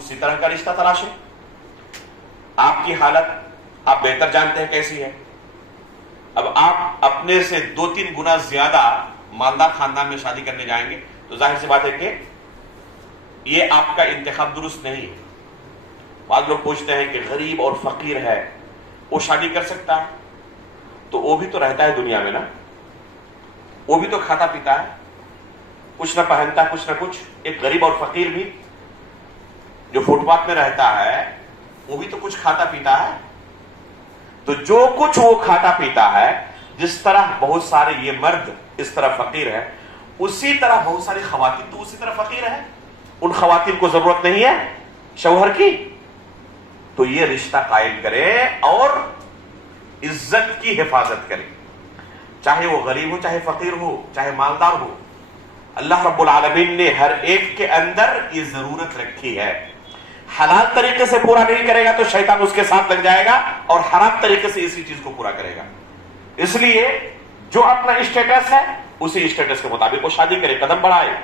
उसी तरह का रिश्ता तलाशें। आपकी हालत आप बेहतर जानते हैं कैसी है। अब आप अपने से 2-3 गुना ज्यादा मालदार खानदान में शादी करने जाएंगे तो जाहिर सी बात है कि ये आपका इंतखाब दुरुस्त नहीं है। बाद लोग पूछते हैं कि गरीब और फकीर है वो शादी कर सकता है, तो वो भी तो रहता है दुनिया में ना, वो भी तो खाता पीता है, कुछ ना पहनता कुछ ना कुछ। एक गरीब और फकीर भी जो फुटपाथ में रहता है वो भी तो कुछ खाता पीता है। तो जो कुछ वो खाता पीता है, जिस तरह बहुत सारे ये मर्द इस तरह फकीर है, उसी तरह बहुत सारी खवातीन तो उसी तरह फकीर है। उन खवातीन को जरूरत नहीं है शौहर की, तो ये रिश्ता कायम करे और इज्जत की हिफाजत करे, चाहे वो गरीब हो, चाहे फकीर हो, चाहे मालदार हो। अल्लाह रब्बुल आलमीन ने हर एक के अंदर ये जरूरत रखी है। हलाल तरीके से पूरा नहीं करेगा तो शैतान उसके साथ लग जाएगा और हराम तरीके से इसी चीज को पूरा करेगा। इसलिए जो अपना स्टेटस है उसी स्टेटस के मुताबिक वो शादी करे, कदम बढ़ाए।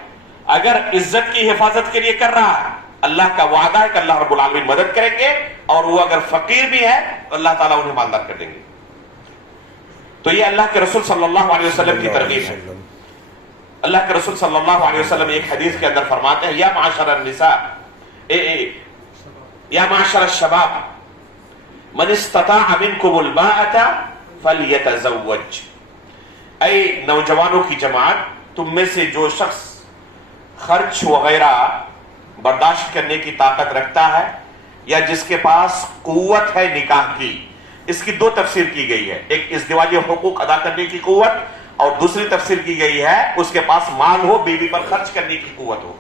अगर इज्जत की हिफाजत के लिए कर रहा है, अल्लाह का वादा है कि अल्लाह रब्बुल आलमीन मदद करेंगे, और वो अगर फकीर भी है तो अल्लाह ताला उन्हें मालदार कर देंगे। तो ये अल्लाह के रसूल सल्लल्लाहु अलैहि वसल्लम की तरगीब है। अल्लाह के रसूल सल्लल्लाहु अलैहि वसल्लम एक हदीस के अंदर फरमाते हैं, या माशर निसा या माशर शबाब मन इस्तताअ मिनकुमुल बाअता फलयतज़व्वज। ऐ नौजवानों की जमात, तुम में से जो शख्स खर्च वगैरह बर्दाश्त करने की ताकत रखता है या जिसके पास कुव्वत है निकाह की, इसकी 2 तफसीर की गई है। एक इज़्दिवाजी हुकूक अदा करने की कुव्वत, और दूसरी तफसीर की गई है उसके पास माल हो, बीवी पर खर्च करने की कुव्वत हो।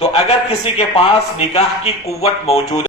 तो अगर किसी के पास निकाह की कुव्वत मौजूद